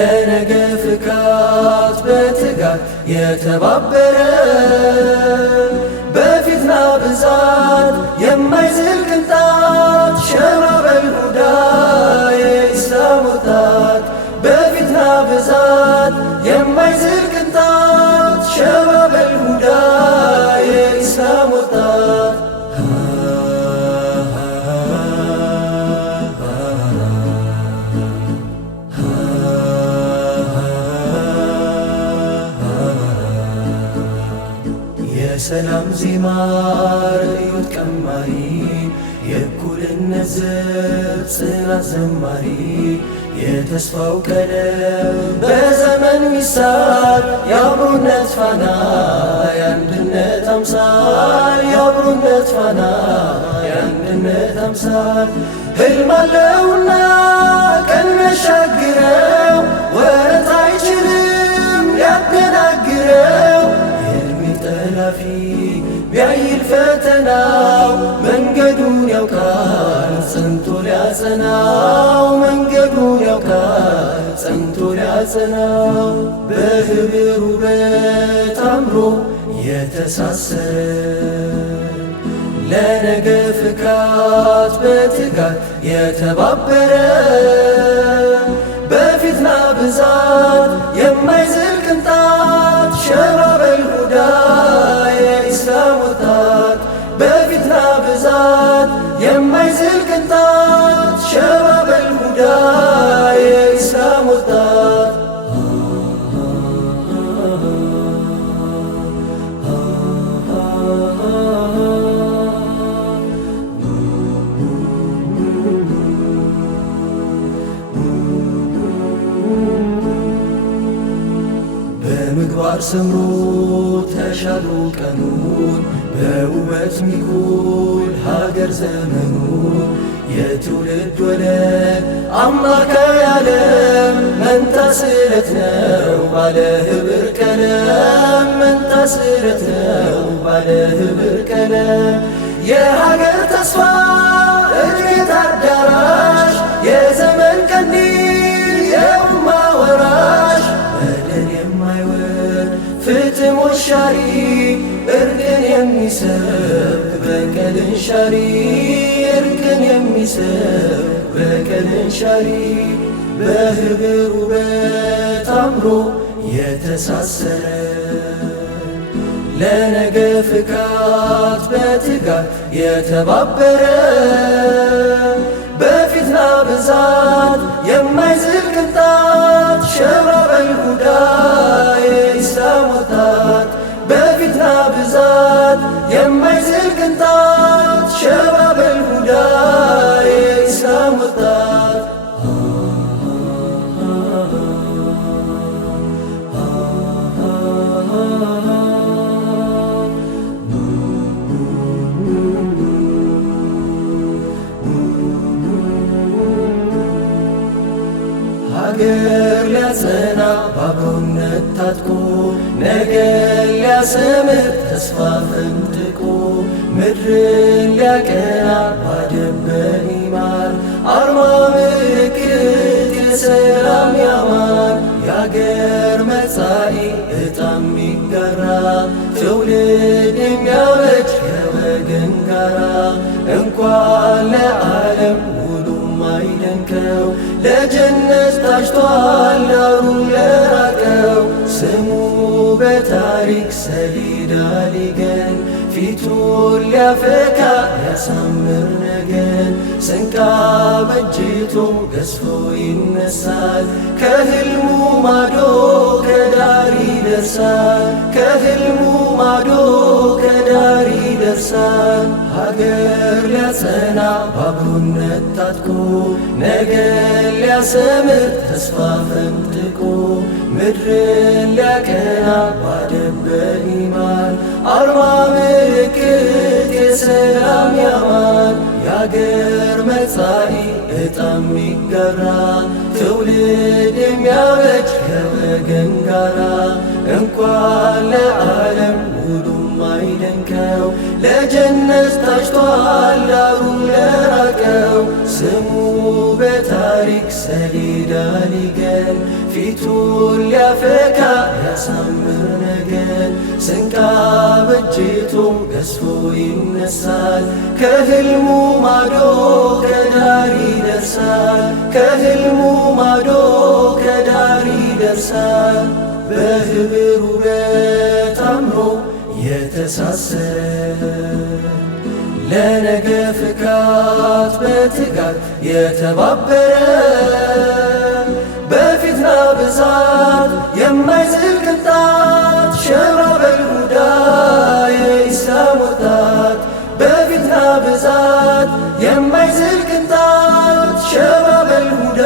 ለነገ ፍካት በትጋት የተባበረ በፊትና ብዛት የማይዝል ቅንጣት ሸማ በልሁዳ የኢስላም ወጣት በፊትና ብዛት የማይዝል ቅንጣት ሸማ በልሁዳ የኢስላም ወጣት የሰላም ዜማ ርዕዮት ቀማሪ የእኩልነት ዘብ ጽናት ዘማሪ የተስፋው ቀለም በዘመን ሚሳል የአብሮነት ፋና የአንድነት አምሳል የአብሮነት ፋና የአንድነት አምሳል ሕልም አለውና ቀን መሻግረው ወረት አይችልም ሊያደናግረው ጠላፊ ቢያይል ፈተናው መንገዱን ያውቃል ጸንቶ ሊያጸናው መንገዱን ያውቃል ጸንቶ ሊያጸናው በህብር ውበት አምሮ የተሳሰረ ለነገ ፍካት በትጋት የተባበረ በፊትና ብዛት የማይዝል ቅንጣት ሸማ በልሁዳ የኢስላም ወጣት በፊትና ብዛት የማይዝል ቅንጣት ሸማ በልሁዳ የኢስላም ወጣት በምግባር ሰምሮ ተሻሉ ቀኑን በውበት ሚኩል ሀገር ዘመኑን የትውልድ ወለል አማካይ ዓለም መንታ ስለት ነው ባለ ህብር ቀለም መንታ ስለት ነው ባለ ህብር ቀለም የሀገር ተስፋ እድገት አዳራሽ የዘመን ቀንዲል የኡማ ወራሽ በደል የማይወድ ፍትህ ሞሻሪ እርቅን የሚሰብክ በቀልን ሻሪ እርቅን የሚሰብክ በቀልን ሻሪ በህብር ውበት አምሮ የተሳሰረ ለነገ ፍካት በትጋት የተባበረ በፊትና ብዛት የማይዝል ቅንጣት ሸማ በልሁዳ የኢስላም ወጣት በፊትና ብዛት የማይዝል ቅንጣት ሸማ በልሁዳ የኢስላም ወጣት ሀገር ሊያጸና በአብሮነት ታጥቆ ነገን ሊያሰምር ተስፋ ፈንጥቆ ምድርን ሊያቀና ባደበ ኢማን አርማ ምልክት የሰላም ያማን የአገር መጻኢ ዕጣም ሚጋራ ትውልድ የሚያበጅ ከወገን ጋራ እንኳን ለዓለም ማይደንቀው ለጀነት ታጭቷል ዳሩ ለራቀው ስሙ በታሪክ ሰሌዳ ሊገን ፊቱን ሊያፈካ ሊያሳምር ነገን ስንቃ በጅቶ ገዝፎ ይነሳል ከህልሙ ማዶ ከዳር ይደርሳል ከህልሙ ማዶ ከዳር ይደርሳል ሀገር ሊያጸና በአብሮነት ታጥቆ ነገን ሊያሰምር ተስፋ ፈንጥቆ ምድርን ሊያቀና ባደበ ኢማን አርማ ምልክት የሰላም ያማን የአገር መጻኢ ዕጣም ሚጋራ ትውልድ የሚያበጅ ከወገን ጋራ እንኳን ለዓለም ውሉም አይደንቀው ለጀነት ታጭቷል ዳሩ ለራቀው ስሙ በታሪክ ሰሌዳ ሊገን ፊቱን ሊያፈካ ያሳምር ነገን። ስንቅ አበጅቶ ገዝፎ ይነሳል ከሕልሙ ማዶ ከዳር ይደርሳል። ከሕልሙ ማዶ ከዳር ይደርሳል። በህብር ውበት አምሮ የተሳሰረ ለነገ ፍካት በትጋት የተባበረ በፊትና ብዛት የማይዝል ቅንጣት ሸማ በልሁዳ የኢስላም ወጣት። በፊትና ብዛት የማይዝል ቅንጣት ሸማ በልሁዳ